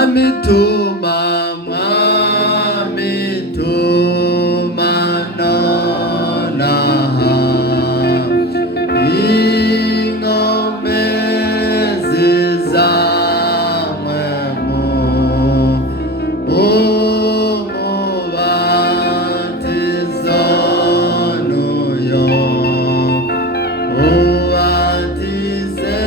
Amituma mwamituma nonaha ingombe zizamwemo umubatizo nuyo ubatize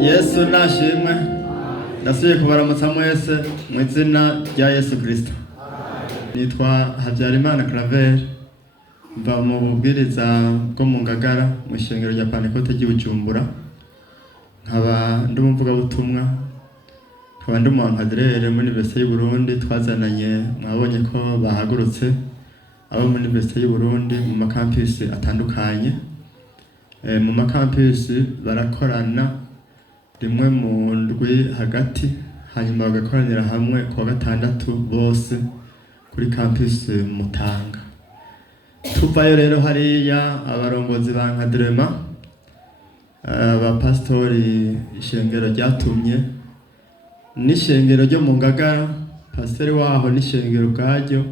Yesu nashimwe. Ndasubiye kubaramutsa mwese mu izina rya Yesu Kristo. Nitwa Habyarimana Claver, mva mu bubwiriza bwo mu Ngagara mu ishengero rya Pantekote ry'Ibujumbura. Nkaba ndi umuvugabutumwa, nkaba ndi umuankadrere muri Université y'u Burundi. Twazananye, mwabonye ko bahagurutse abo muri Université y'u Burundi mu makampus atandukanye. Mu makampus barakorana rimwe mu ndwi hagati, hanyuma bagakoranira hamwe kuwa gatandatu bose kuri campus Mutanga. Tuvayo rero hariya abarongozi ba nkadrema, abapastori ishengero ryatumye n'ishengero ryo mu Ngagara, pastori waho n'ishengero bwaryo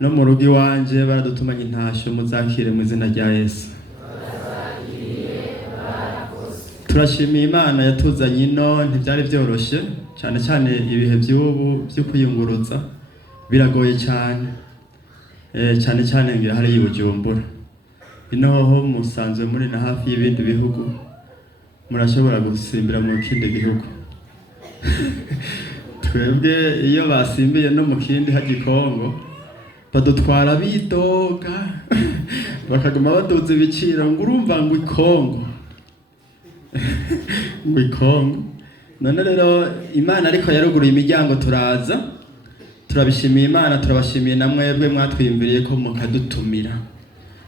no mu rugo iwanje baradutumanye intasho muzakire mu izina rya Yesu. Turashimiye Imana yatuzanye ino, ntibyari byoroshe cyane cyane ibihe by'ubu byo kwiyunguruza biragoye cyane, cyane cyane ngira hari y'Ibujumbura. Ino ho musanzwe muri na hafi y'ibindi bihugu, murashobora gusimbira mu kindi gihugu. Twebwe iyo basimbiye no mu kindi hagikongo badutwara bidoga bakaguma baduza ibiciro ngo urumva ngo ikongo Wikongo. None rero Imana ariko yaruguruye imiryango turaza. Turabishimiye Imana, turabashimiye na mwebwe mwatwiyumviriye ko mukadutumira.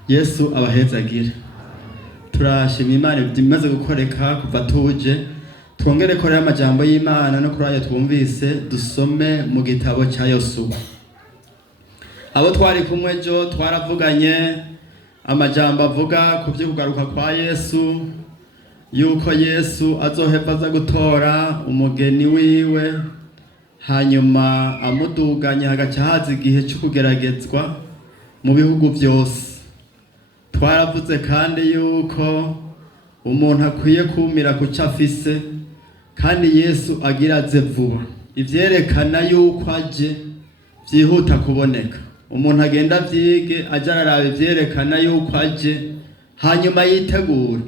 Yesu abahezagira. Turashimiye Imana bimaze gukoreka kuva tuje. Twongere korera amajambo y'Imana no kuri ayo twumvise, dusome mu gitabo cya Yosuwa. Abo twari kumwe jo twaravuganye amajambo avuga ku byo kugaruka kwa Yesu, yuko Yesu azoheva aza gutora umugeni wiwe, hanyuma amuduganya hagaca haza igihe cyo kugeragezwa mu bihugu byose. Twaravuze kandi yuko umuntu akwiye kumira ku cyo afise, kandi Yesu agira aze vuba. Ivyerekana yuko aje byihuta kuboneka. Umuntu agenda vyige aja araraba ivyerekana yuko aje, hanyuma yitegura.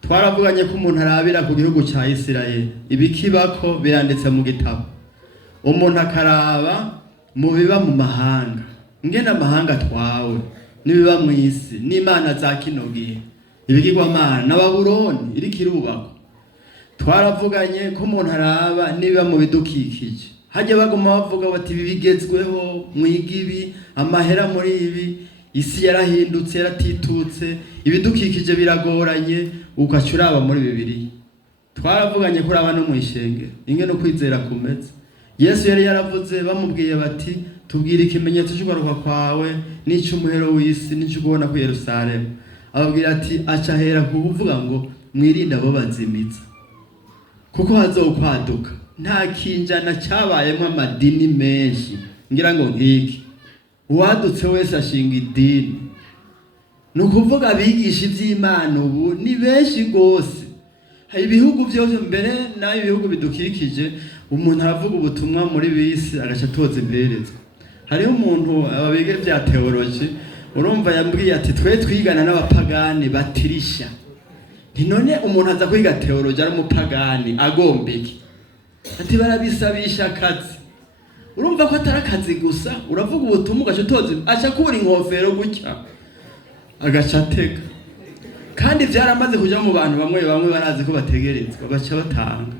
Twaravuganye ko umuntu arabira ku gihugu cya Isirayeli, ibikibako biranditse mu gitabo. Umuntu akaraba mu biba mu mahanga, ngene amahanga twawe nibiba mu isi n'Imana za kino gihe, ibigirwamana na Babuloni iriko irubakwa. Twaravuganye ko umuntu araba nibiba mu bidukikije, hajya baguma bavuga bati bibigezweho mwigibi, amahera muri ibi, isi yarahindutse yaratitutse, ibidukikije biragoranye, ukacuraba muri Bibiliya. Twaravuganye kuri aba no mu ishengero ingene ukwizera kumeze. Yesu yari yaravuze bamubwiye bati tubwire ikimenyetso cy'ugaruka kwawe n'icy'umuhero w'isi n'icy'ubona ku Yerusalemu. Ababwira ati aca hera kuvuga ngo mwirinde abo bazimitsa, kuko hazokwaduka. Nta kinjana cyabayemo amadini menshi ngira ngo nkiki, uwadutse wese ashinga idini. Nukuvuga abigisha iby'Imana ubu ni benshi gose. Ibihugu byose mbere nayo ibihugu bidukikije umuntu aravuga ubutumwa muri bisi agaca atoza imperezwa. Hariho umuntu abiga bya teology urumva yambwiye ati twe twigana n'abapagani batirisha. None umuntu aza kwiga teology ari umupagani agomba iki? Ati barabisabisha akazi. Urumva ko atari akazi gusa, uravuga ubutumwa ugaca utoza, aca kubura inkofero gutya agaca atega. Kandi byaramaze kujya mu bantu bamwe barazi ko bategerezwa baca batanga.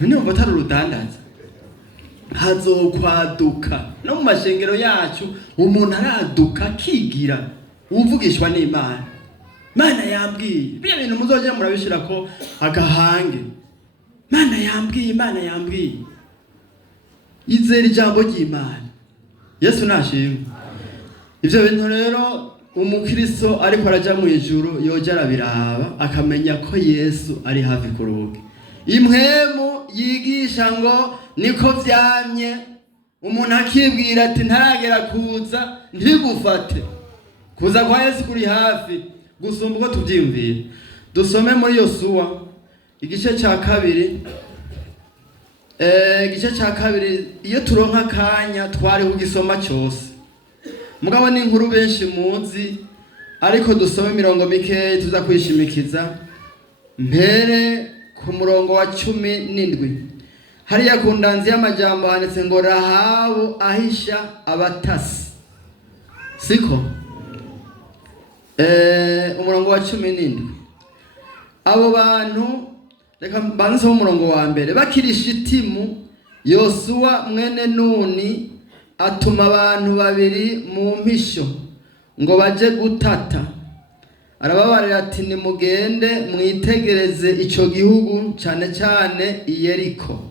None umva atari urudandaza. Hazokwaduka no mu mashengero yacu umuntu araduka akigira uvugishwa n'Imana. Mana yambwiye biya bintu muzoje murabishira ko agahange. Mana yambwiye izera ijambo ry'Imana. Yesu nashimwe. Ivyo bintu rero umukristo ariko araja mu ijuru yoja arabiraba akamenya ko Yesu ari hafi kuruge. Impwemu yigisha ngo niko vyamye, umuntu akibwira ati ntaragera kuza ntigufate. Kuza kwa Yesu kuri hafi gusumba uko tuvyimvira. Dusome muri Yosuwa igice ca kabiri. Igice ca kabiri iyo turonka kanya twari kugisoma cyose. Mugabo ni inkuru benshi muzi ariko dusome mirongo mikeyi tuza kwishimikiza. Mpere ku murongo wa 17. Hariya ku ndanzi y'amajambo handitse ngo Rahabu ahisha abatasi. Siko? Umurongo wa 17. Abo bantu reka banze mu murongo wa mbere bakirisha itimu. Yosuwa mwene Nuni atuma abantu babiri mu mpisho ngo baje gutata. Arababarira ati nimugende mwitegereze ico gihugu cyane cyane i Yeriko.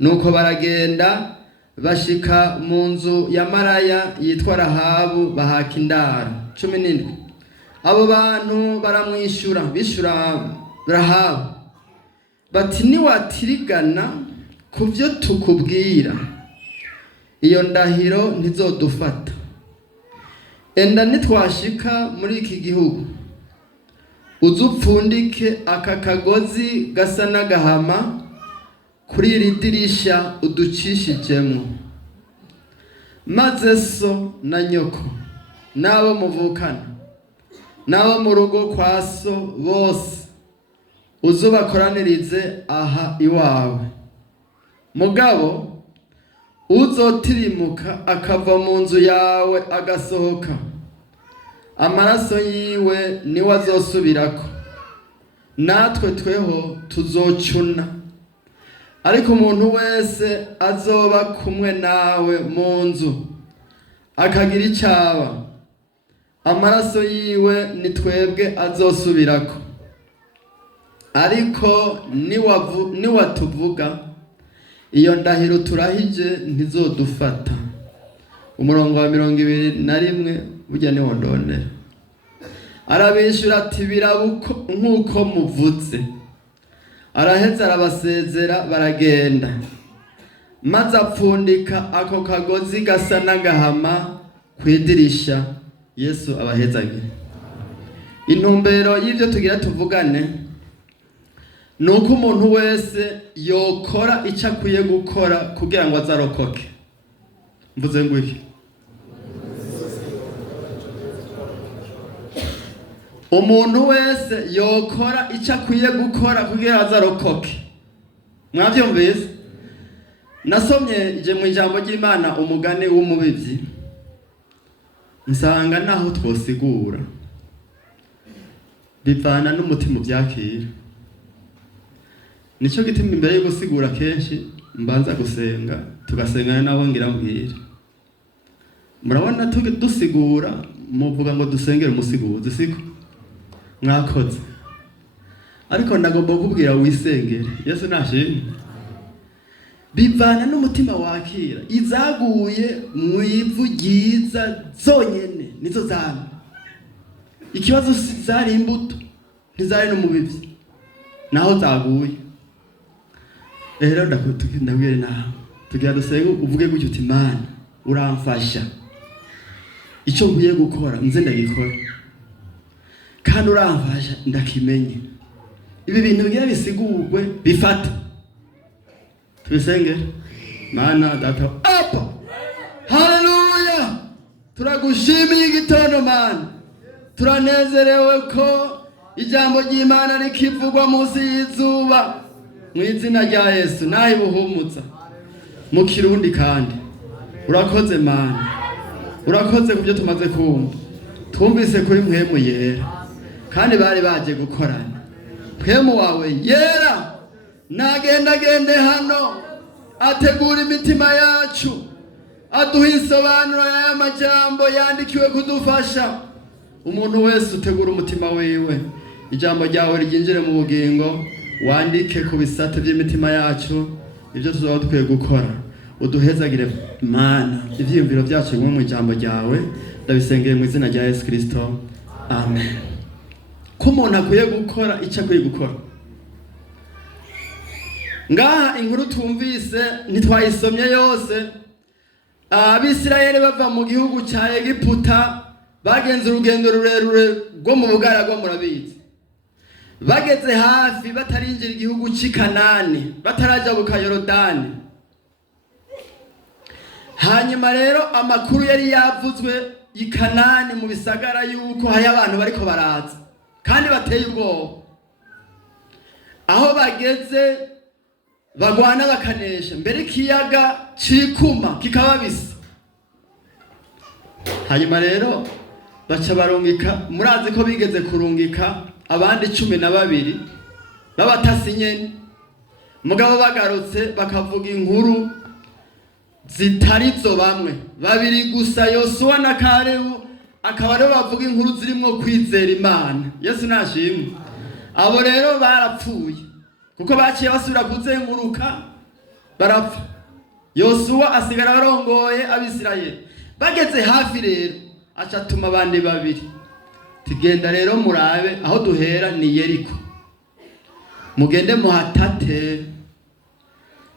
Nuko baragenda bashika mu nzu ya maraya yitwa Rahabu bahaka indaro. 17. Abo bantu baramwishura bishura Rahabu bati niwatirigana kuvyo tukubwira iyo ndahiro ntizodufata. Enda nitwashika muri iki gihugu uzupfundike aka kagozi gasa n'agahama kuri iri dirisha uducishijemo, maze so na nyoko n'abo muvukana n'abo mu rugo kwa so bose uzubakoranirize aha iwawe. Mugabo uzotirimuka akava mu nzu yawe agasohoka, amaraso yiwe niwe azosubirako, natwe tweho tuzocuna. Ariko umuntu wese azoba kumwe nawe mu nzu akagira icaba, amaraso yiwe ni twebwe azosubirako. Ariko niwatuvuga iyo ndahiro turahije ntizodufata. Umurongo wa 21 burya niho ndonera. Arabishura ati birabuko nkuko muvuze. Araheza arabasezera baragenda, maze apfundika ako kagozi gasa n'agahama kwidirisha. Yesu abahezage. Intumbero y'ivyo tugira tuvugane nuko umuntu wese yokora icyo akwiye gukora kugira ngo azarokoke. Mvuze ngo iki? Umuntu wese yokora icyo akwiye gukora kugira ngo azarokoke. Mwavyumvise? Nasomye je mu ijambo ry'Imana umugani w'umubivyi, nsanga naho twosigura bivana n'umutima byakira. Nico gituma imbere yo gusigura kenshi mbanza gusenga, tugasengana nabo ngira mbwira. Murabona dusigura muvuga ngo dusengere umusiguzi, siko? Mwakoze. Ariko ndagomba kubwira wisengere. Yesu nashimwe. Bivana n'umutima wakira. Izaguye mu ivu ryiza zonyene nizo zame. Ikibazo zari imbuto ntizari no mubivyi. Naho zaguye. Rero ndabwire nawe tugira dusenge uvuge gutyo uti Mana uramfasha. Icyo nkwiye gukora nze ndagikora. Kandi uramfasha ndakimenye. Ibi bintu bigira bisigurwe bifata. tubisenge. Mana data apa, haleluya, turagushimiye igitondo Mana, turanezerewe ko ijambo ry'Imana rikivugwa munsi y'izuba mu izina rya Yesu. Nahi buhumutsa mu Kirundi kandi urakoze Mana, urakoze kubyo tumaze kumva. Twumvise kuri mpwemu yera kandi bari baje gukorana. Mpwemu wawe yera nagendagende hano, ategura imitima yacu, aduha insobanuro y'aya majambo yandikiwe kudufasha. Umuntu wese utegura umutima wiwe, ijambo ryawe ryinjire mu bugingo, wandike ku bisate by'imitima yacu ibyo tuzoba dukwiye gukora. Uduhezagire Mana, ivyiyumviro byacu bimwe mu ijambo ryawe, ndabisengeye mu izina rya Yesu Kristo, amen. Ko umuntu akwiye gukora icyo akwiye gukora. Ngaha inkuru twumvise ntitwayisomye yose. Abisirayeli bava mu gihugu cya Egiputa bagenze urugendo rurerure rwo mu bugaragwa, murabizi. Bageze hafi batarinjira igihugu cy'i Kanani, bataraja buka Yorodani. Hanyuma rero amakuru yari yavuzwe i Kanani mu bisagara yuko hari abantu bariko baraza kandi bateye ubwoba. Aho bageze bagwana bakanesha, mbere ikiyaga cikuma kikababisa. Hanyuma rero baca barungika, murazi ko bigeze kurungika abandi 12 babatasi nyene. Mugabo bagarutse bakavuga inkuru zitarizo bamwe, 2 gusa, Yosuwa na Kalebu, akaba aribo bavuga inkuru zirimwo kwizera Imana. Yesu nashimwe. Abo rero barapfuye kuko baciye basubira kuzenguruka barapfa. Yosuwa asigara arongoye Abisirayeli. Bageze hafi rero aca atuma abandi 2, tigenda rero murabe aho duhera ni Yeriko, mugende muhatate.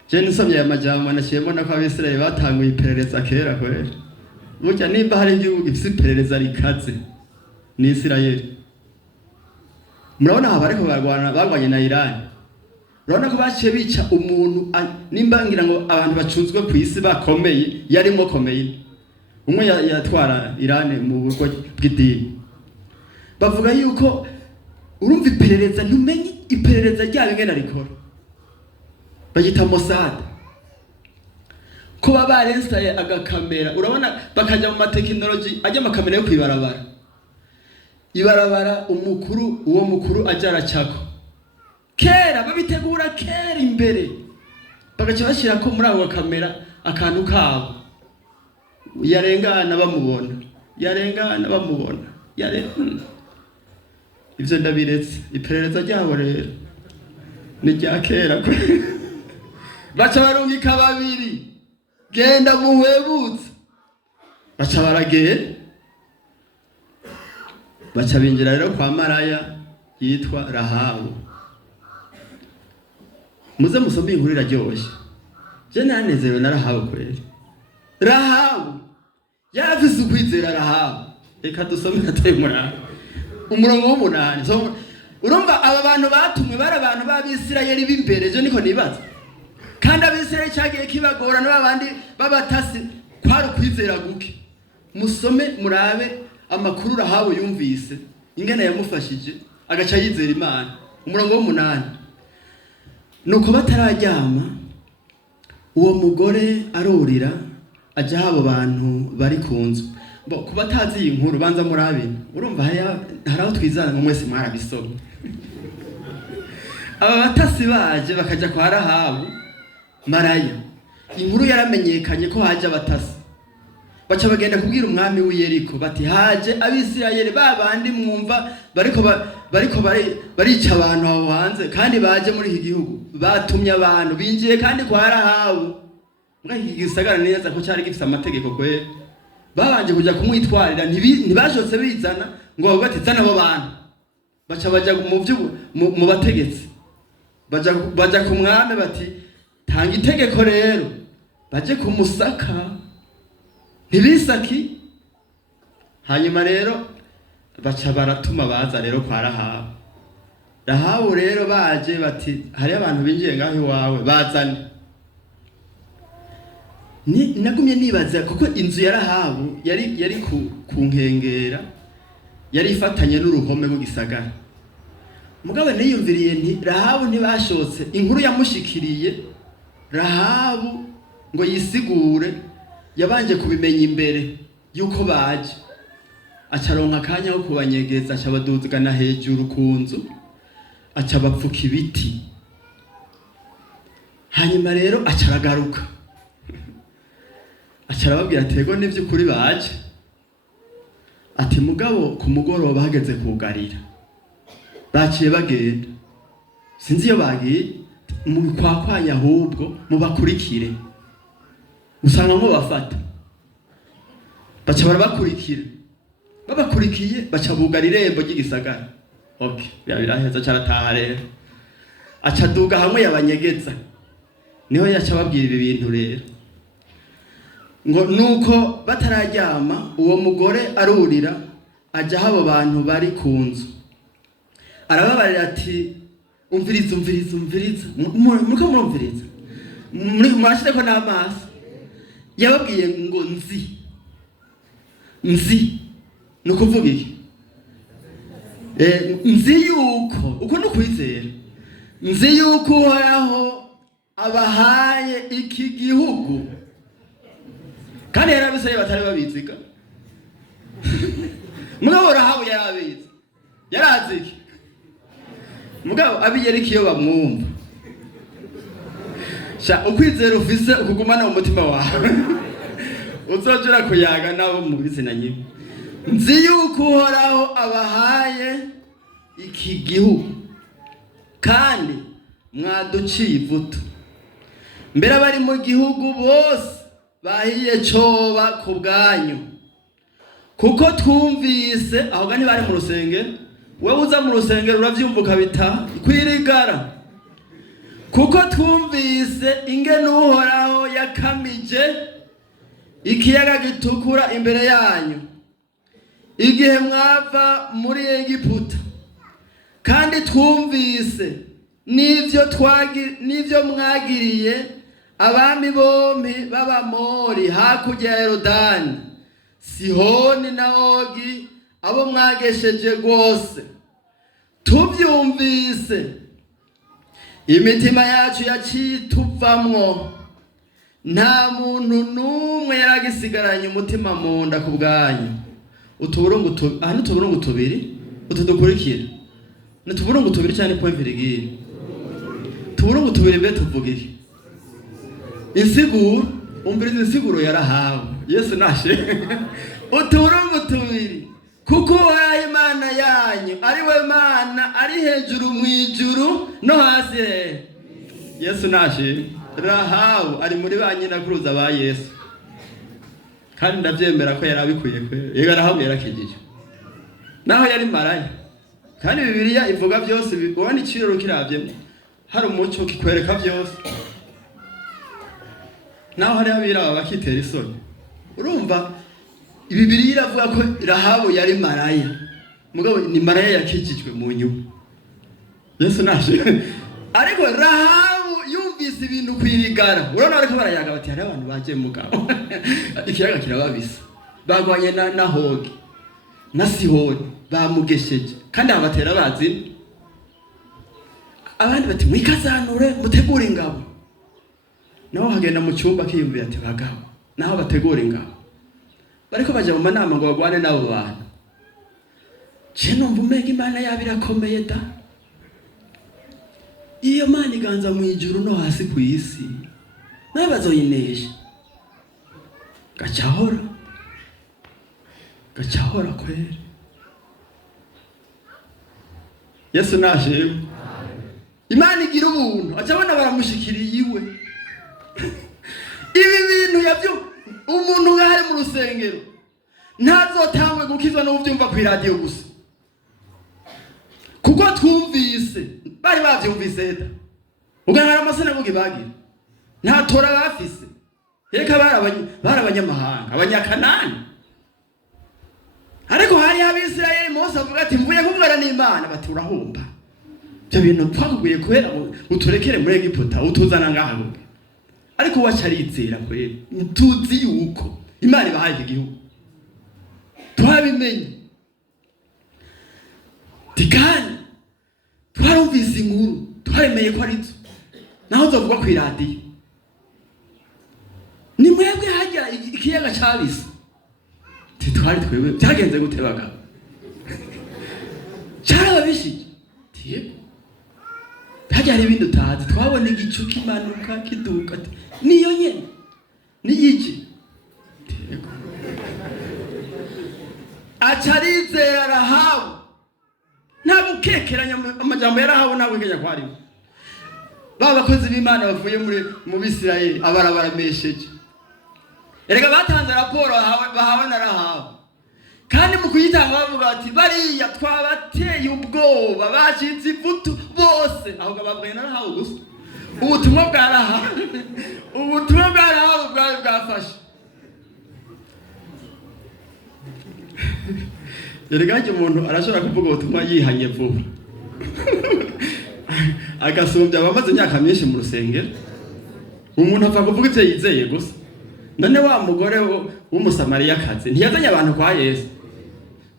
Je nisomye aya majambo naciye mbona ko Abisirayeli batanguye iperereza kera kwera. Burya nimba hari igihugu gifite iperereza rikaze ni Isirayeli. Murabona aba bariko barwanye na Irani. Urabona ko baciye bica umuntu, nimba ngira ngo abantu bacunzwe ku isi bakomeye yarimo komeye. Umwe yatwara Irani mu buryo bw'idini. Bavuga yuko urumva iperereza, ntumenye iperereza ryabo ingene rikora. Bagita Mossad. Kuba barenstaye agakamera, urabona bakaja mu matekinoloji ajya amakamera yo kwibarabara. Ibarabara uwo mukuru ajara cyako. Kera babitegura kera imbere. Bagaca bashira ko muri abo kamera akantu kabo. Yarengana bamubona. Ivyo ndabiretse. Iperereza ryabo rero ni rya kera. Baca barungika 2, genda muhwebutse. Baca baragenda, baca binjira rero kwa maraya yitwa Rahabu. Muze musombe inkuru iraryoshe. Je nanezerewe na Rahabu kweli. Rahabu yarafise ukwizera. Rahabu, reka dusome natwe murana umurongo w'8. Urumva aba bantu batumwe bari abantu b'Abisirayeli b'imbere, je niko nibaza. Kandi Abisirayeli cyagiye kibagora n'abandi babatasi kwari ukwizera guke. Musome murabe amakuru Rahabu yumvise ingene yamufashije agaca yizera Imana. Umurongo w'8. Nuko batararyama uwo mugore arurira aja habo bantu bari kunzu. Kuba tazi iyi nkuru banza murabe. Urumva haraho twizana mu mwese mwarabisomye. Aba batasi baje bakaja kwa Rahabu maraya. Inkuru yaramenyekanye ko haje abatasi. Baca bagenda kubwira umwami w'Iyeriko bati haje Abisirayeli babandi mwumva bariko barica abantu aho hanze kandi baje muri iki gihugu. Batumye abantu binjiye kandi kwa Rahabu. Mwaki gisagara neza ko cyari gifite amategeko kwe. Babanje kuja kumwitwarira ntibashotse bizana ngo bagati zana abo bantu. Baca baja mu bategetsi. Baja ku mwami bati tanga itegeko rero baje kumusaka. Ntibisaki. Hanyuma rero baca baratuma baza rero kwa Rahabu. Rahabu rero baje bati hari abantu binjiye ngaho iwawe bazane. nagumye nibaza kuko inzu ya Rahabu yari ku nkengera, yari ifatanye n'uruhome rw'igisagara. Mugabo niyumviriye nti Rahabu ntibashotse inkuru yamushikiriye, Rahabu ngo yisigure yabanje kubimenya imbere yuko baje, acaronka akanya ko kubanyegeza, acabaduzgana hejuru ku nzu, acabapfuka ibiti. Hanyuma rero acaragaruka, acarababwira atego n'ivy'ukuri baje, ati mugabo ku mugoroba hageze kugarira baciye bagenda, sinzi iyo bagiye, mu kwakwanya ahubwo mubakurikire, usanga nko bafata baca barabakurikira, babakurikiye baca bugara irembo ry'igisagara. Okay, biraheza carataha rero, aca duga hamwe yabanyegeza, niho yaca babwira ibi bintu rero ngo nuko batararyama uwo mugore arurira aja habo bantu bari ku nzu, arababarira ati umviriza muriko murumviriza, murashireko n'amaso. Yababwiye ngo nzi nukuvuga iki? Nzi yuko uko nukwizera, nzi yuko Uhoraho abahaye iki gihugu, kandi yarabiseye batari babiziga. Mugabo Rahabu yarabizi, yarazi iki? Mugabo abiyereka iyo bamwumva, sha ukwizera ufise ukugumana mu mutima wawe uzojura kuyaga nabo mu bizina nyine. Nzi yuko Uhoraho abahaye iki gihugu, kandi mwaduciye ivutu, mbere abari mu gihugu bose bahiye coba ku bwanyu, kuko twumvise aho gani bari mu rusengero. Wewe uza mu rusengero uravyumvuka bita kwirigara, kuko twumvise ingene Uhoraho yakamije ikiyaga gitukura imbere yanyu igihe mwava muri Egiputa, kandi twumvise n'ivyo mwagiriye abami bompi b'Abamori hakurya ya Yorodani, Sihoni na Ogi, abo mwagesheje rwose. Tuvyumvise imitima yacu yacituvamwo, nta muntu n'umwe yaragisigaranye umutima mu nda ku bwanyu. Utuburungu tubiri utudukurikira, n'utuburungu tubiri cyane point virgule. Tuburungu tubiri mbe tuvuga iki? Insiguro, umviriza insiguro ya Rahabu. Yesu nashe utuburungu tubiri, kuko Uhoraho Imana yanyu ari we Mana ari hejuru mw'ijuru no hasi. Yesu nashe Rahabu ari muri ba nyina kuruza ba Yesu, kandi ndavyemera ko yarabikwiye kwe. Yega Rahabu yarakijije naho yari maraya, kandi Bibiliya ivuga byose bibona iciro kiravye, hari umuco kikwereka byose, naho hari abira bakitera isoni. Urumva Bibiliya iravuga ko Rahabu yari maraya, mugabo ni maraya yakijijwe mu nyuma. Yesu nashe ariko Rahabu yumvise ibintu kwirigara. Urabona ariko barayaga bati hari abantu baje mugabo ikiyaga kirababisa, bagwanye na Hogi na Sihoni bamugesheje, kandi abatera bazi. Abandi bati mwikazanure mutegure ingabo, naho hagenda mu cyumba kiyumvira ati bagabo naho bategure ingabo, bariko baje mu manama ngo bagwane nabo bantu. Je numva umega Imana yabirakomeye da, iyo Mana iganza mu ijuru no hasi ku isi, nawe bazoyinesha. Gacahora kwere. Yesu nashe Imana igira ubuntu, acabona baramushikiriye iwe. Ibi bintu yavyo umuntu ngahari mu rusengero ntazotangwe gukizwa no uvyumva ku radio gusa, kuko twumvise bari bavyumvise da ugangara amasene bugi bagira nta tora bafise. Reka barabanyamahanga abanyakanani, ariko hari abisirayeli Mose avuga ati mvuye kuvugana n'Imana, bati urahumba byo bintu twaguye kubera uturekere muri Egiputa utuzana ngaho. ariko wacarizera kwera tuzi yuko Imana ibahaye iki gihugu twabimenye tikani twarumvise inkuru twaremeye ko ari zo naho uzovuga ku iradiyo ni mwebwe hajya ikiyaga cyabise titwari twebwe byagenze gute bagabo cyarababishije tiye hajya hari ibindi utazi twabona igicu kimanuka kiduka niyo nyene niyiki acarizera Rahabu nta gukekeranya amajambo yarahabu nawe ngenya kwari babakozi b'Imana bavuye mu Bisirayeli abarabaramesheje erega batanze raporo bahawe na Rahabu kandi mu kuyitanga bavuga bati bariya twabateye ubwoba bacitse ivutu bose ahubwo babwiye na Rahabu gusa ubutumwa bwa Rahabu bwari bwafashe erega umuntu arashobora kuvuga ubutumwa yihanye vuba agasumbya abamaze imyaka myinshi mu rusengero umuntu apfa kuvuga ivyo yizeye gusa none wa mugore w'umusamariyakazi ntiyazanye abantu kwa Yesu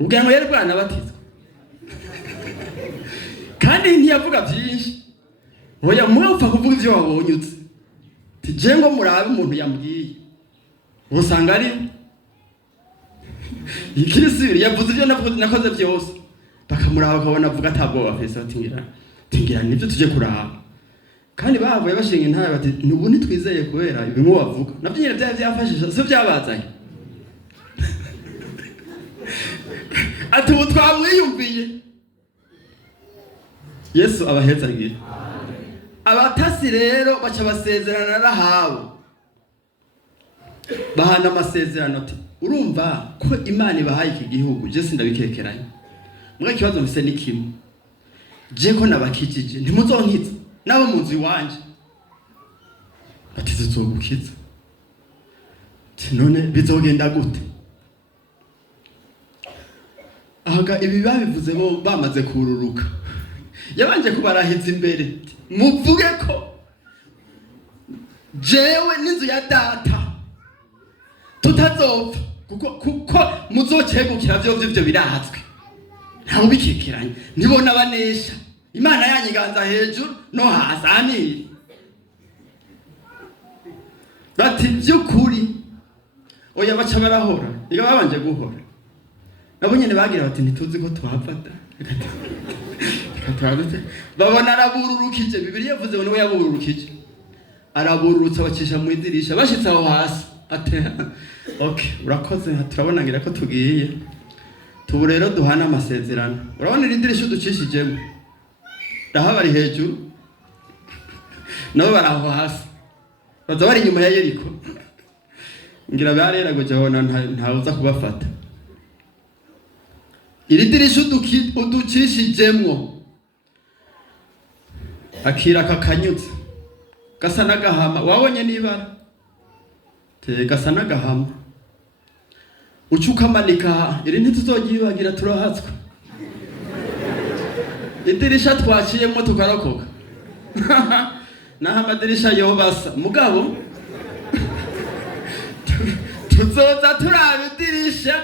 ubwo ngo yari bwana batizwa kandi ntiyavuga byinshi oya mwapfa kuvuga ivyo wabonyutse tije ngo murabe umuntu yambwiye usanga ari ikirisiri yavuze ivyo nakoze byose bakamuraba bakabona avuga atabwoba afise tingira nivyo tuje kuraba kandi bavuye bashinga intare bati nubu nitwizeye kubera ibimwe bavuga navyo nyine byafashije so byabazanye ati ubu twamwiyumviye Yesu abahezagira abatasi rero baca basezerana na Rahabu bahana amasezerano ati urumva ko Imana ibahaye iki gihugu je sindabikekeranye mwe kibazo mfise ni kimwe je ko nabakijije ntimuzonkiza nabo munzu iwanje ati zizogukiza none bizogenda gute ahaga ibi babivuze bo bamaze kururuka yabanje kubarahiza imbere muvuge ko jewe n'inzu ya data tutazopfa kuko muzokegukira byo birahatswe ntawe bikekeranye nibona banesha Imana yanyiganza hejuru no hasi amiri bati byukuri oya baca barahora iga babanje guhora nabo nyene bagira bati ntituzi ko twafata babona arabururukije Bibiliya yavuze ngo niwe yabururukije arabururutsa bacisha mu idirisha bashitse aho hasi ate okay urakoze turabona ngira ko tugiye tubu rero duhana amasezerano urabona idirisha ducishijemo Rahabu ari hejuru nabo baraho hasi baza bari inyuma ya Yeriko ngira barera ngo jabona ntawuza kubafata iri dirisha uducishijemwo akira kakanyutse gasa nagahama wabonye nibara te gasa nagahama ucukamanika iri ntituzogibagira turahatswe idirisha twaciyemo tukarokoka naho amadirisha yobasa mugabo tuzoza turaba idirisha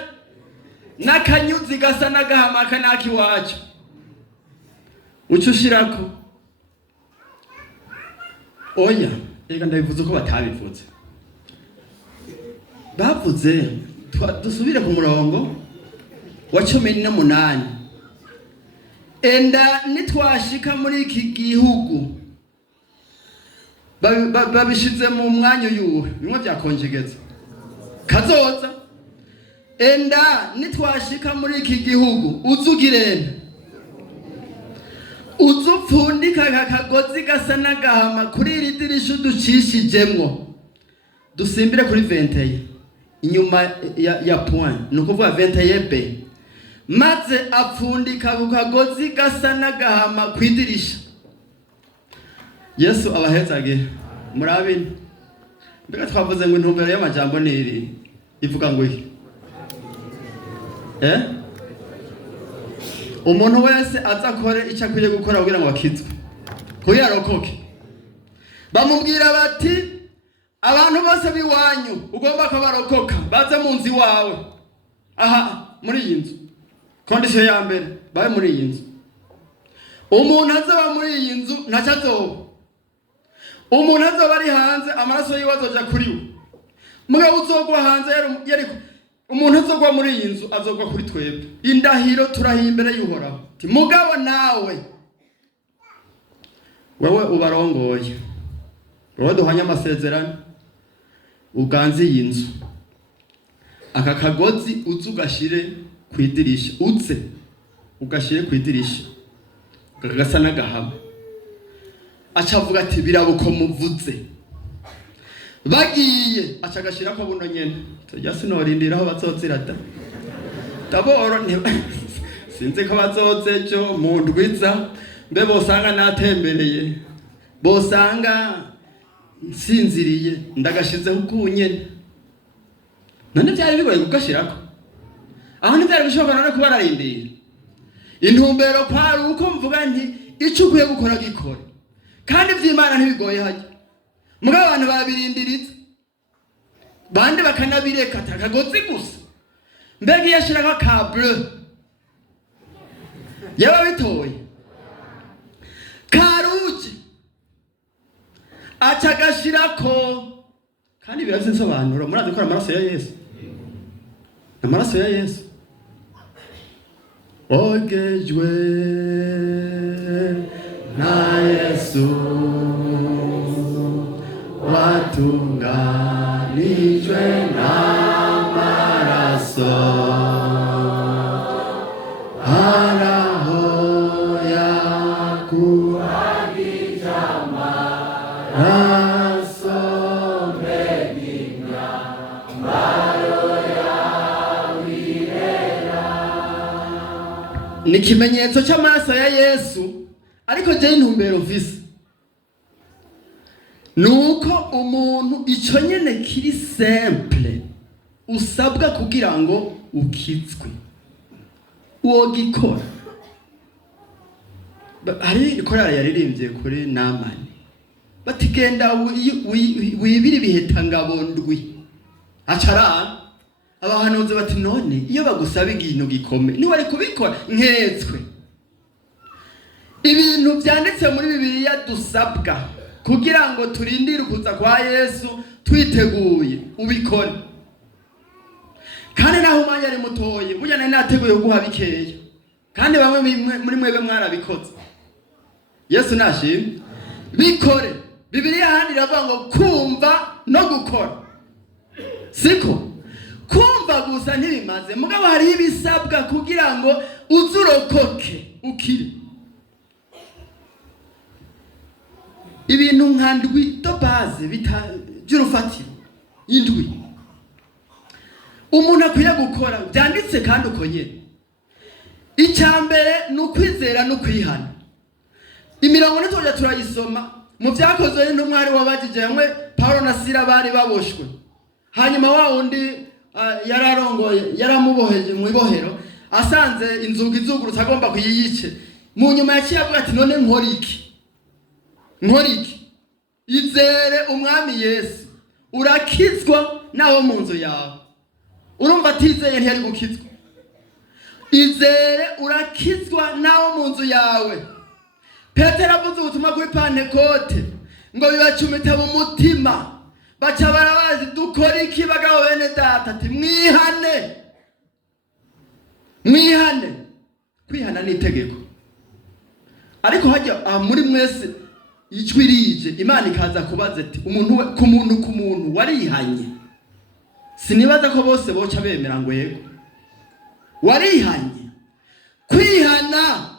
n'akanyuzi gasa n'agahama kanaki wacu ucushirako oya reka ndabivuze ko batabivuze bavuze dusubire ku murongo wa 18 enda nitwashika muri iki gihugu babishize mu mwanya yuwe bimwe byakonjegeza kazoza enda nitwashika muri iki gihugu uzugirene uzupfundika kakagozi gasa n'agahama kuri iri dirisha ducishijemwo dusimbire kuri 21 inyuma ya point nukuvuga 21b maze apfundika ku kagozi gasa n'agahama kwidirisha Yesu abahezage murabini mbega twavuze ngo intumbero y'amajambo niri ivuga ngo iki umuntu wese azakore icyo akwiye gukora kugira ngo bakizwe kugira arokoke bamubwira bati abantu bose biwanyu ugomba ko barokoka baze mu nzu iwawe. Aha muri iyi nzu kondisiyo ya mbere babe muri iyi nzu. Umuntu azaba muri iyi nzu ntacyo azoba. Umuntu azaba ari hanze amaraso yiwe azoja kuri we. Mugabo uzogwa hanze yari umuntu azogwa muri iyi nzu azogwa kuri twebwe. Indahiro turahiye imbere y'Uhoraho. Mugabo nawe wewe ubarongoye. Wowe duhanye amasezerano uganze iyi nzu. Aka kagozi uzu gashire kwidirisha utse ugashire kwidirisha. Gasa n'agahama. Acavuga ati birabuko muvuze. Bagiye aca gashira ko buno nyene. Tujya sinorindira aho bazozirata. Taboro sinzi ko bazozejo mu ndwiza mbe bosanga natembereye. Bosanga nsinziriye ndagashize ukunyene. None byari bigoye kugashirako. Aho ntibyari bishobora no kuba narindira. Intumbero kwari uko mvuga nti icyo ukwiye gukora gikora. Kandi vy'Imana ntibigoye haje. Mugabo abantu babirindiriza. Bande bakanabireka takagozi gusa. Mbega yashirako ka bleu. Yaba bitoye. Karuji. Acagashirako. Kandi birazinsobanura murazi ko amaraso ya Yesu. Amaraso ya Yesu. Ogejwe na Yesu watunganijwe n'amaraso araho yakuhagija amaraso mbega amaro yawirera. Ni ikimenyetso cy'amaraso ya Yesu. Ariko je intumbero mfise nuko umuntu ico nyene kiri simple usabwa kugira ngo ukizwe wogikora. Hari korara yaririmbye kuri Namani batigenda wibiri biheta ngabondwi acara abahanuzi bati none iyo bagusaba ikintu gikome ni wari kubikora nketswe. Ibintu byanditse muri Bibiliya dusabwa kugira ngo turindire ukuza kwa Yesu twiteguye ubikore. Kandi naho umanya ari mutoye burya nari nateguye guha bikeya. Kandi bamwe muri mwebwe mwarabikoze. Yesu nashimwe bikore. Bibiliya handi iravuga ngo kumva no gukora. Siko kumva gusa ntibimaze mugabo hari ibisabwa kugira ngo uzurokoke ukire. Ibintu nkandwi to base bita by'urufatiro indwi umuntu akwiye gukora byanditse kandi ukonye. Icyambere nukwizera no kwihana. Imirongo nitujya turayisoma mu byakozwe n'intumwa ari wabajije hamwe Paulo na Sila bari baboshwe. Hanyuma wa undi yararongoye yaramuboheje mu ibohero asanze inzugi zugurutse agomba kuyiyice. Mu nyuma yaciye avuga ati none nkora iki? Izere umwami Yesu urakizwa nawo mu nzu yawe. Urumva atizeye ntiyari gukizwa. Izere urakizwa nawo mu nzu yawe. Petero avuze ubutumwa kuri Pentekote ngo bibacumita mu mutima baca barabazi dukora iki bagabo bene data ati mwihane. Kwihana ni itegeko. Ariko hajya muri mwese ijwi rije Imana ikaza kubaza ati umuntu ku muntu warihanye. Sinibaza ko bose boca bemera ngo yego warihanye. Kwihana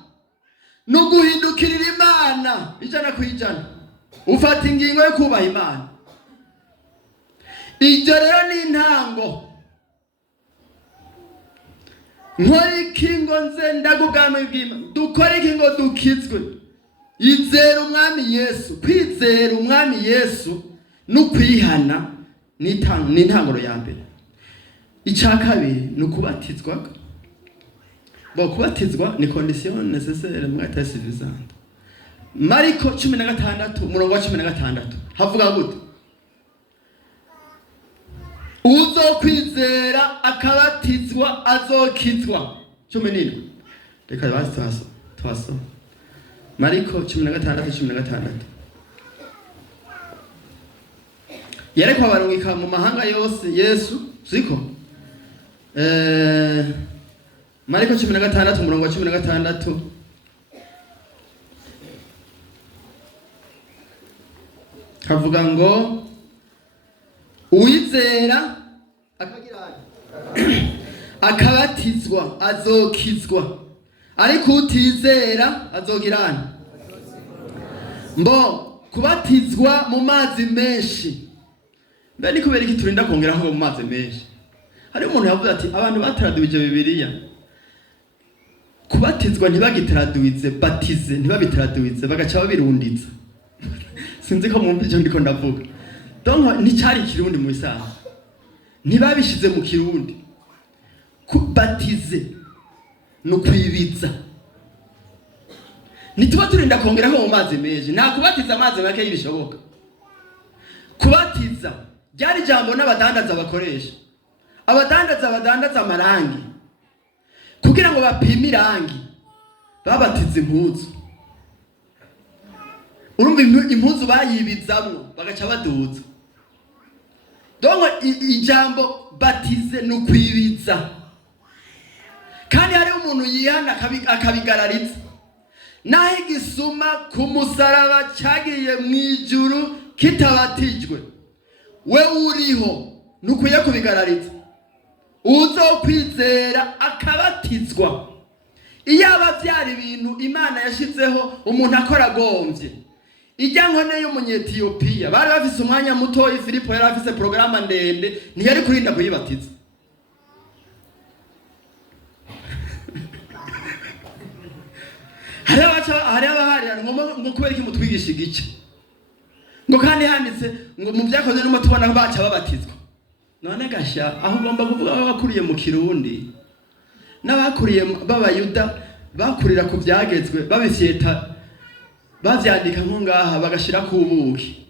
no guhindukirira Imana ijana kwijana ufata ingingo yo kubaha Imana. Iryo rero ni intango. Nkora iki ngo nze ndagubwame bw'Imana dukora iki ngo dukizwe. Izera umwami Yesu. Kwizera umwami Yesu no kwihana ni intanguro ya mbere. Icya kabiri ni ukubatizwa. Kubatizwa ni condition nécessaire mu état civilisant. Mariko 16 umurongo wa 16 havuga gute? uzokwizera akabatizwa azokizwa. 17 reka basi twaso Mariko 16:16 yareko abarungika mu mahanga yose Yesu siko Mariko 16 umurongo wa 16 havuga ngo uwizera akabatizwa azokizwa, ariko utizera azogirana. Mbo kubatizwa mu mazi menshi, mbe ni kubera iki turinda kongera ngo mu mazi menshi? Hari umuntu yavuze ati abantu bataraduije Bibiliya, kubatizwa ntibagitaraduize, batize ntibabitaraduize, bagaca babirundiza. Sinzi ko mwumva icyo ndiko ndavuga. Donc nticyari kirundi mu isaha, ntibabishize mu kirundi. Kubatize no kwibiza, nituba turinda kongera ko mu mazi menshi. Nta kubatiza amazi make y'ibishoboka. Kubatiza byari jambo n'abadandaza bakoresha. Abadandaza amarangi kugira ngo bapime irangi, babatiza impuzu. Urumva impuzu bayibizamwo bagaca baduza. Donc ijambo batize no kwibiza. Kandi hari umuntu yihana akabigarariza. Naho igisuma ku musaraba cyagiye mu ijuru kitabatijwe, we uriho nukwiye kubigarariza. Uzokwizera akabatizwa. Iyo abavyara ibintu Imana yashizeho umuntu akora agomvye. Ijya nkone y'umunyetiyopiya bari bafise umwanya muto, Filipo yari afise programa ndende, ntiyari kurinda kuyibatiza. Hari abahari ngo kubera iki mutwigisha igice ngo kandi handitse ngo mu byakoze no tubona baca babatizwa. None gasha aho ugomba kuvuga abakuriye mu Kirundi n'abakuriye b'Abayuda bakurira ku byagezwe, babifyeta bavyandika nko ngaha bagashira ku buki,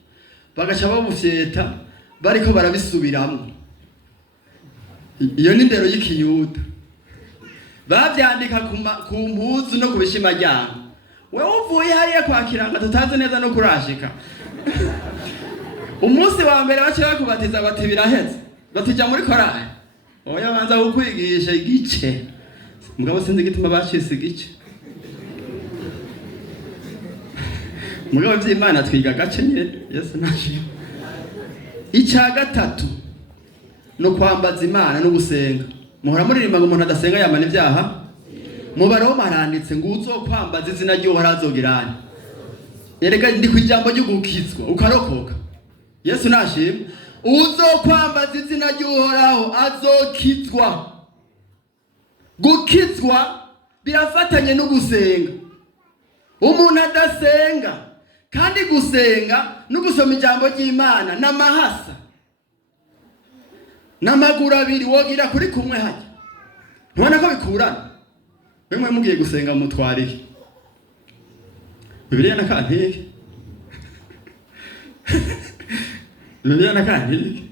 bagaca babufyeta bariko barabisubiramwo. Iyo ni ndero y'Ikiyuda. Bavyandika ku mpuzu no kubishima ryabo. Wewe uvuye hariya kwakiranga tutazi neza no kurashika. Umunsi wa mbere bace bakubatiza bati biraheze, batujya muri korali. Oya banza kukwigisha igice. Mugabo sinzi gituma bacise igice. Mugabo vy'Imana twiga gace nyene, Yesu naje. Icya gatatu no kwambaza Imana no gusenga. Muhora muririmba ngo umuntu adasenga yamana ibyaha. Mu Baroma haranditse ngo uzokwambaza izina ry'Uhoraho azogirana. Yereka ndi ku ijambo ryo gukizwa ukarokoka. Yesu nashimwe. Uzokwambaza izina ry'Uhoraho azokizwa. Gukizwa birafatanye no gusenga. Umuntu adasenga kandi gusenga no gusoma ijambo ry'Imana n'amahasa n'amaguru abiri wogira kuri kumwe hajya. Ntubona ko bikurana? Bemwe mugiye gusenga mutwarike Bibiliya nakantike. Bibiliya nakantike.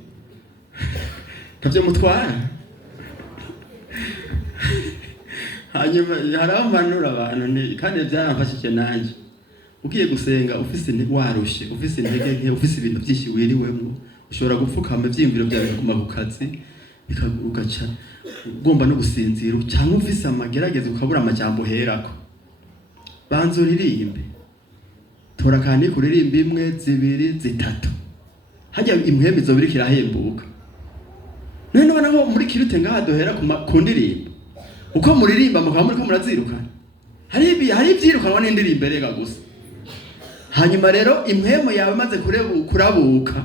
Tavyo mutwara. Hanyuma haramanura abantu ni kandi byaramfashije nanje. Ugiye gusenga ufise warushe, ufise intege nke, ufise ibintu byinshi wiriwemo, ushobora gupfukama ivyimviro byawe bikaguma ku kazi bikagugaca ugomba no gusinzira, cyangwa ufise amagerageza ukabura amajambo herako. Banzo ririmbe. Tora kandi kuririmba 1 2 3. Hajya impwemizo biri kirahembuka. None ubona ko muri kirute ngaha dohera ku ndirimbo. Uko muririmba mukaba muri ko muraziruka. Hari ibyirukanwa n'indirimbo rega gusa. Hanyuma rero impwemo yawe maze kurabuka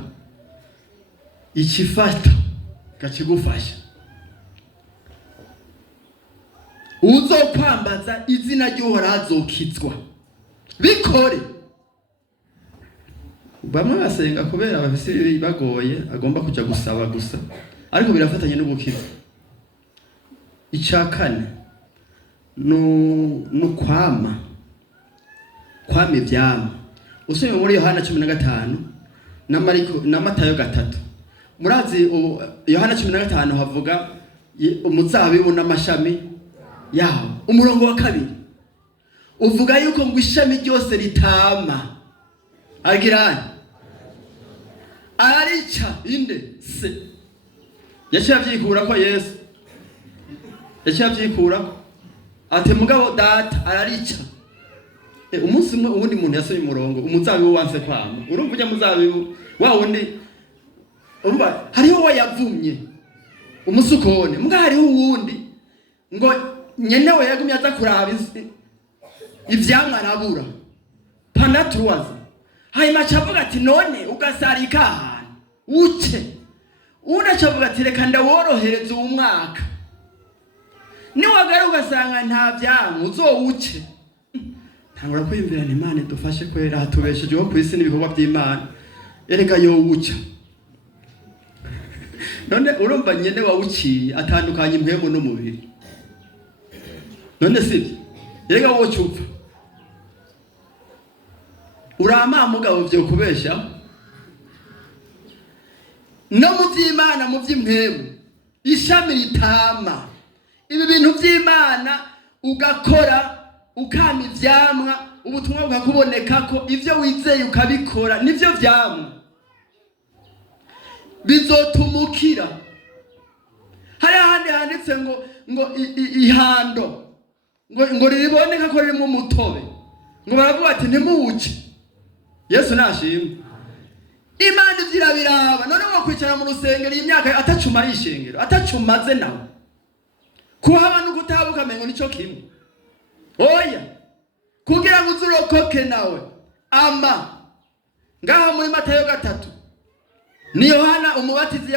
ikifata gakigufasha. Uzokwambaza izina ry'Uhoraho azokizwa. Bikore. Bamwe basenga kubera abafisiri bagoye agomba kuja gusaba gusa, ariko birafatanye no gukiza. Icakane no kwama ivyama. Usome muri Yohana 15 na Matayo 3. murazi Yohana 15 havuga umuzabibu n'amashami yawo. Umurongo wa kabiri uvuga yuko ngo ishami ryose ritama agirani ararica inde se. Yaciye avyikura ko Yesu yaciye avyikura ati mugabo data ararica. Umunsi umwe uwundi muntu yasoye umurongo umuzabibu wanse kwama. Urumva ujya muzabibu wa wundi urumva hariho we yavumye umusukone mbwa hariho uwundi ngo nyenewe yagumye aza kuraba ivyamwa arabura pandatruwaza. Hanyuma acavuga ati none ugasarika ahantu uce. Uwundi acavuga ati reka ndaworohereza uwo mwaka niwagaruka ugasanga nta vyamwa uzowuce. Ntangura kwiyumvira nti Imana dufashe kwera hatubeshejeho ku isi n'ibikorwa by'Imana erega yowuca. None urumva nyene wawuciye atandukanye impwemu n'umubiri. None sivyo erega wowe cyupfa urama mugabo byo kubesha no mu by'Imana mu by'impwemu ishami ritama. Ibi bintu by'Imana ugakora ukama ivyamwa ubutumwa bukakuboneka ko ivyo wizeye ukabikora nivyo vyamwa bizotumukira. Hari ahandi handitse ngo ihando ngo ririboneka ko ririmo umutobe ngo baravuga ati ntimuwuce. Yesu nashimwe. Imana ivyirabiraba. None wakwicara mu rusengero imyaka atacuma ari ishengero atacumaze nawe kuhaba no gutabuka mengo nico kimwe. Oya kugira ngo uzurokoke nawe ama ngaha muri Matayo 3 ni Yohana umubatizi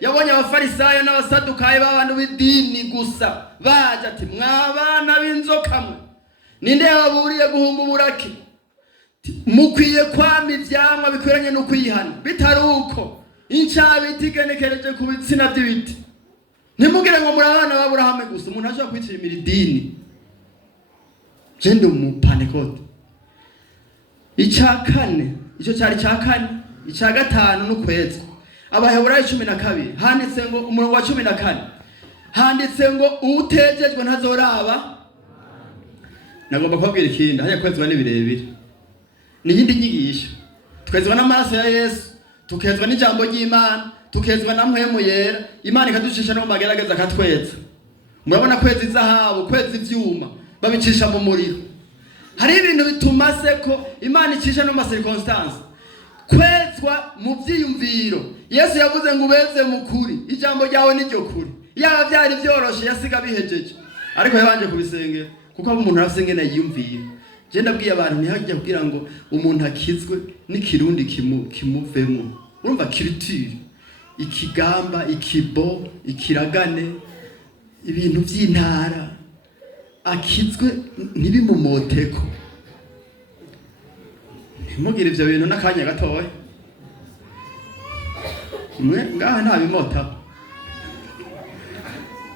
yabonye abafarisayo n'abasadukayo b'abantu b'idini gusa baje ati mwabana b'inzoka mwe ninde yababuriye guhunga uburake mukwiye kwama ivyamwa bikwiranye no kwihana bitaruko incabiti igenekereje ku bitsina by'ibiti. Ntimugire ngo muri abana b'Aburahamu gusa umuntu ashobora kwitsimira idini. Jende umupantekote icakane ico cyari cyakane icya gatanu n'ukwezi Abaheburayo 12 handitse ngo umurongo wa 14 handitse ngo utejejwe ntazoraba. Nagomba kubabwira ikindi hanya kwezwa n'ibirebire n'iyindi nyigisho. Tukezwa n'amaraso ya Yesu tukezwa n'ijambo ry'Imana tukezwa na mpwemu yera. Imana ikaducisha no magerageza katweza. Murabona kweza izahabu kweza ivyuma babicisha mu muriro. Hari ibintu bituma se ko Imana icisha no ma circumstance kwezwa mu byiyumviro. Yesu yavuze ngo ubeze mu kuri ijambo ryawe niryo kuri. Yaba byari byoroshe yasiga bihejeje ariko yabanje kubisengera kuko abo umuntu arasengena yiyumvira. Je ndabwiye abantu ntihajya kugira ngo umuntu akizwe n'ikirundi kimuvemo. Urumva culture ikigamba ikibo ikiragane ibintu by'intara akizwe ntibimumoteko. Ntimugire ivyo bintu n'akanya gatoya mwe ngaha nta bimota.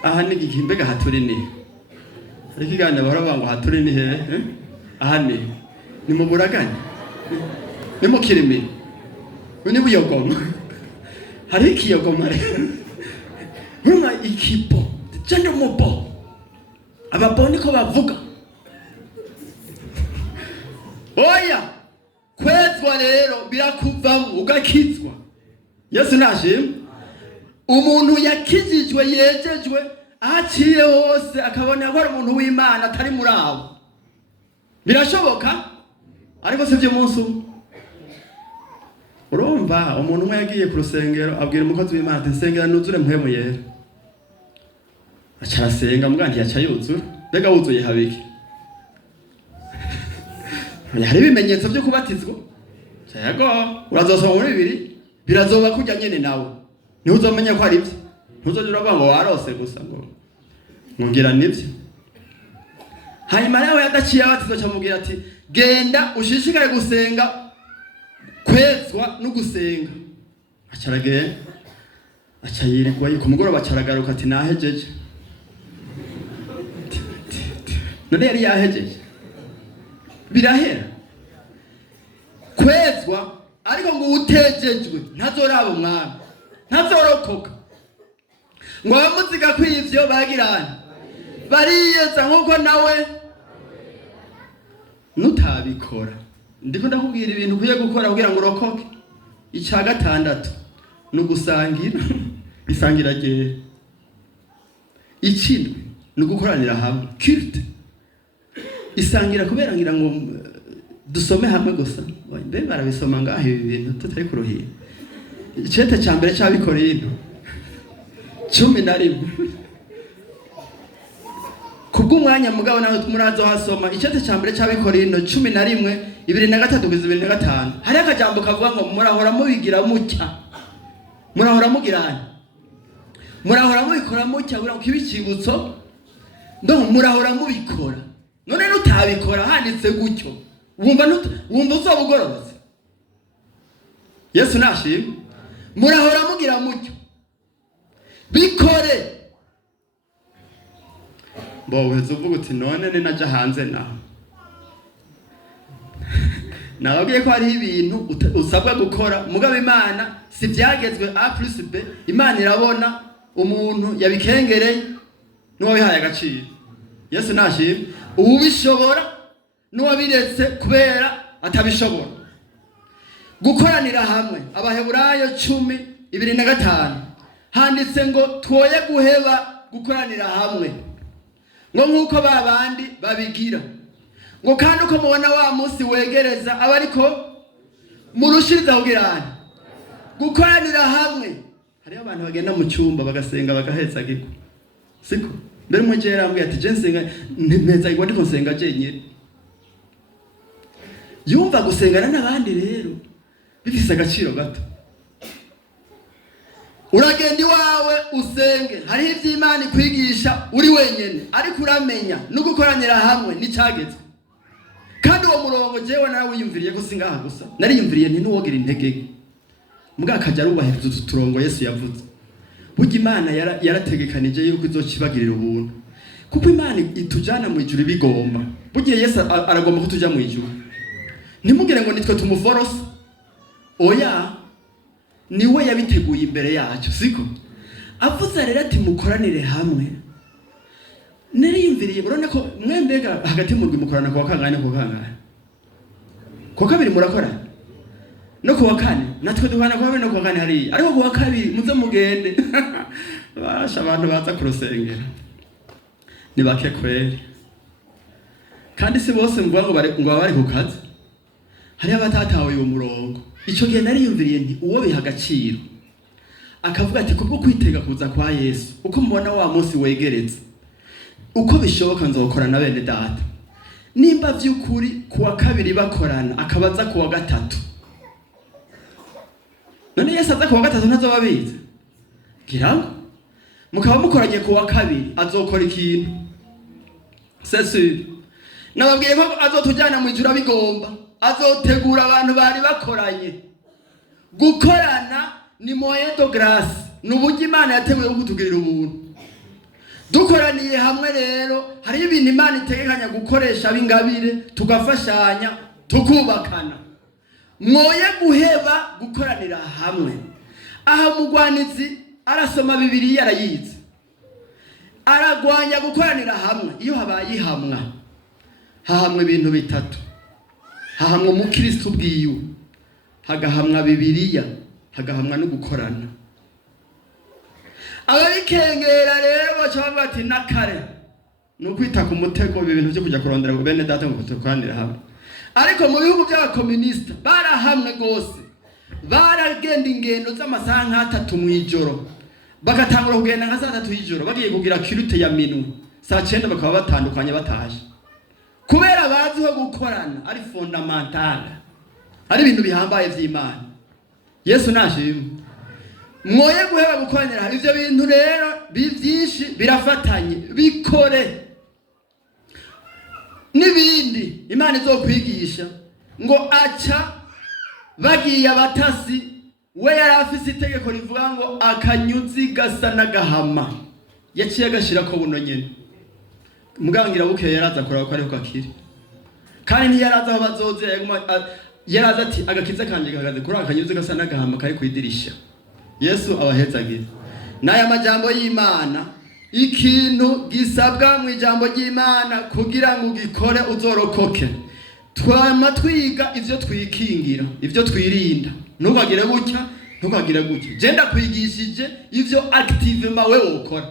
Aha ni igimbega haturi ni ariko igana bahora bango haturi ni he aha ni mu buragane ni mu kirimi ni buyogoma hari ikiyogoma rero urumva ikipo cyane umubo ababoni ko bavuga. Oya kwezwa rero birakuvamo ugakizwa. Yesu nashimwe. Umuntu yakijijwe yejejwe aciye hose akabona ko ari umuntu w'Imana atari muri abo birashoboka ariko sivyo munsi. Urumva umuntu umwe yagiye ku rusengero abwira umukozi w'Imana ati nsengera nuzure mpwemu yera. Acarasenga mugandi yaca yuzura. Mbega wuzuye habiki hari ibimenyetso byo kubatizwa. Yego urazosoma muri Bibiliya birazoba kujya nyene nawe niho uzomenya ko ari byo. Ntuzojura ngo warose gusa ngo ngira nivyo. Hanyuma rero yadaciye abatizwa cyamubwira ati genda ushishikare gusenga kwezwa no gusenga. Acarageye acayirirwa ku mugoroba acaragaruka ati nahejeje. None yari yahejeje birahera kwezwa ariko ngo utejejwe ntazoraba umwami. ntazorokoka. Ngo abamuziga kw'ivyo bagirana bariyeza nk'uko nawe nutabikora. Ndiko ndakubwira ibintu ukwiye gukora kugira ngo urokoke. Icya gatandatu nugusangira isangira rye. Ikindwi nugukoranira hamwe culte. Isangira kubera ngira ngo dusome hamwe gusa. Mbe barabisoma ngaho ibi bintu tutari kuruhira. Icete cya mbere cy'Abikorino 11. Kubw'umwanya mugabo nawe murazo hasoma icete cya mbere cy'Abikorino 11 2:3-5. Hari akajambo kavuga ngo murahora mubigira mutya. Murahora mugirana. Murahora mubikora mutya kugira ngo kibicibutso. Ndo murahora mubikora. None nutabikora handitse gutyo. Wumva uzobugororotse. Yesu nashimwe. Murahora mugira mutyo. Bikore. Bo uheze uvuga uti none ni naja hanze naho. Nababwiye ko hari ibintu usabwa gukora mugabo Imana si byagezwe A+B. Imana irabona umuntu yabikengereye n'uwabihaye agaciro. Yesu nashimwe. Ubishobora n'uwabiretse kubera atabishobora. Gukoranira hamwe Abaheburayo 10:2-5 handitse ngo twoye guheba gukoranira hamwe ngo nkuko babandi babigira ngo kandi uko mubona wa munsi wegereza abariko murushiriza kugirana gukoranira hamwe. Hari abantu bagenda mu cyumba bagasenga bagaheza giko siko mbere mujera ambwe ati je nsenga nteza igwa ndiko nsenga jenyine. Yumva gusengana n'abandi rero bifise agaciro gato. Uragenda iwawe usenge hari ivy'Imana ikwigisha uri wenyene ariko uramenya no gukoranira hamwe n'icagezwe. Kandi uwo murongo jewe narawiyumviriye ko singaha gusa nariyumviriye nti nuwogira intege mbwa kaja rubahiriza uturongo Yesu yavuze. Burya Imana yarategekanije yuko izokibagirira ubuntu kuko Imana itujana mu ijuru bigomba. Burya Yesu aragomba ko tuja mu ijuru. Ntimugire ngo nitwe tumuforose. Oya niwe yabiteguye imbere yacu siko. Avuze rero ati mukoranire hamwe. Nariyumviriye urone ko mwembega hagati mu rwimukorana kwa kangahe ko kangahe. Ko kabiri murakora. No kuwa kane natwe duhana kwa bino kuwa kane hari ariko kuwa kabiri muze mugende. Basha abantu baza kurusengera. Ni bake kweli. Kandi si bose ngo bari ku kazi. Hari abatatawe uwo murongo. Ico gihe nariyumviriye nti uwo biha agaciro. Akavuga ati kubwo kwitega kuza kwa Yesu uko mubona wa munsi wegeretse. Uko bishoboka nzokorana bene data. Nimba vy'ukuri kuwa kabiri bakorana akabaza kuwa gatatu. None Yesu aza kuwa gatatu ntazoba bize. Girango mukaba mukoranye kuwa kabiri azokora ikintu. Sesu. Nababwiye ko azotujana mu ijuru bigomba. Azotegura abantu bari bakoranye. Gukorana ni moyen de grâce. Nuburyo Imana yateguye kutugirira ubuntu. Dukoraniye hamwe rero hari ibintu Imana itegekanya gukoresha bingabire tugafashanya tukubakana. Mwoye guheba gukoranira hamwe. Aha mugwanizi arasoma Bibiliya arayize. Aragwanya gukoranira hamwe iyo habaye hamwe. Hahamwe ibintu bitatu. Hahamwe mu Kristo bwiyo. Hagahamwa Bibiliya, hagahamwa no gukorana. Ababikengera rero bacha bati nakare no kwita ku mutego ibintu byo kujya kurondera ngo bene data ngo tukanira hamwe. Ariko mu bihugu by'abakomunista barahamwe gose. Baragenda ingendo z'amasaha 3 mu ijoro. Bagatangura kugenda nka saa 3 y'ijoro bagiye kugira kirute ya minwe. Saa 9 bakaba batandukanye bataje. Kubera baziho gukorana ari fondamental. Ari ibintu bihambaye vy'Imana. Yesu nashimwe. Mwoye guheba gukoranira ivyo bintu rero byinshi birafatanye bikore. Nibindi Imana izokwigisha ngo aca bagiye abatasi we yarafise itegeko rivuga ngo akanyuzi gasa n'agahama yaciye agashira ko buno nyene mugangira buke yaraza kuraba ko ariko akiri kandi ntiyaraza aho bazoze yaraza ati agakiza kanje gahagaze kuri akanyuzi gasa n'agahama kari kwidirisha Yesu abahezagire. N'aya majambo y'Imana, ikintu gisabwa mu ijambo ry'Imana kugira ngo ugikore uzorokoke, twama twiga ivyo twikingira, ivyo twirinda. Ntugagire gutya, ntugagire gutya. Je ndakwigishije ivyo activement wewe ukora.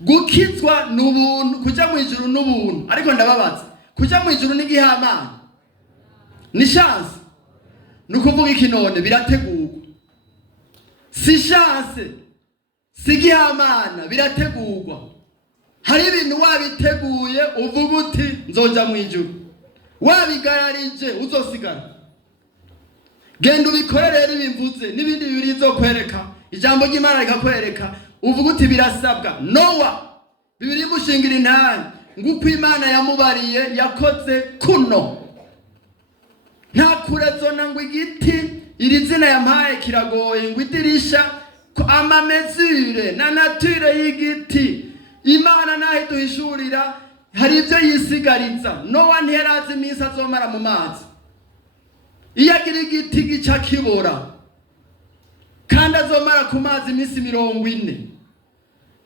Gukizwa n'ubuntu, kuja mu ijuru n'ubuntu. Ariko ndababaza, kuja mu ijuru n'igihamana ni chance. Nukuvuga iki none birategurwa. Si chance, si gihamana, birategurwa. Hari ibintu wabiteguye uvuga uti nzoja mu ijuru, wabigayarije uzosigara. Genda ubikore rero ibimvuze n'ibindi bibiri bizokwereka, ijambo ry'Imana rikakwereka, uvuga uti birasabwa. Nowa bibiri mushingira intani nguko Imana yamubariye yakoze kuno. Nta kurezona ngo igiti iri zina yampaye kiragoye ngo idirisha ama mesure na nature y'igiti. Imana naho duhishurira hari ibyo yisigariza. Nowa ntiyarazi iminsi azomara mu mazi. Iyo agira igiti gica kibora kandi azomara ku mazi iminsi 40,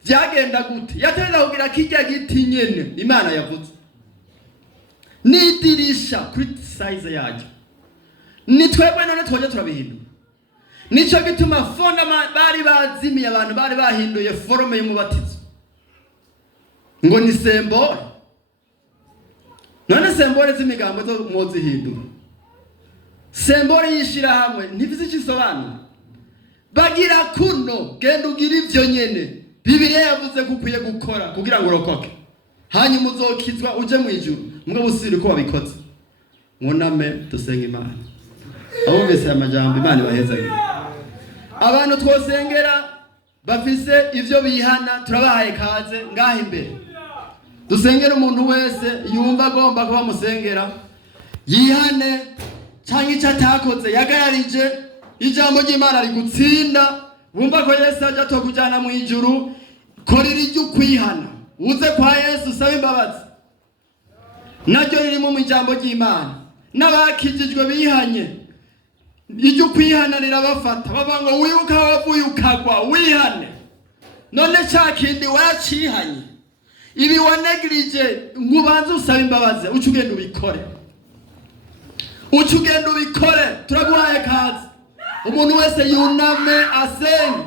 byagenda gute? Yategeza kugira kijya giti nyene Imana yavuze nidirisha kuri size yacyo. Ni twebwe none twoje turabihindura. Nico gituma bari bazimiye, abantu bari bahinduye forme y'umubatizo ngo ni symbole. None symbole z'imigambo zo muzihindura. Symbole yishira hamwe ntibizi ikisobanura. Bagira kuno, genda ugira ivyo nyene Bibiliya yavuze ko ukwiye gukora kugira ngo urokoke, hanyuma uzokizwa uje mu ijuru. Mwe busiri ko babikoze. Mwuname dusenge Imana. Abumvise amajambo Imana ibahezagire. Abantu twosengera bafise ivyo bihana turabahaye kaze ngaho imbere. Dusengera umuntu wese yumva agomba kuba musengera, yihane cyangwa icyo atakoze yagayarije, ijambo ry'Imana rigutsinda, wumva ko Yesu aje atokujana mu ijuru. Korera iryo kwihana, uze kwa Yesu usabe imbabazi. Naryo ririmo mu ijambo ry'Imana. N'abakijijwe bihanye, iryo kwihana rirabafata. Baba ngo wibuka wavuye ukagwa, wihane. None cya kindi wacihanye, ibi wanegirije ngubanze usabe imbabazi, ucugenda ubikore. Ucugenda ubikore, turaguhaye kazi. Umuntu wese yuname asenge.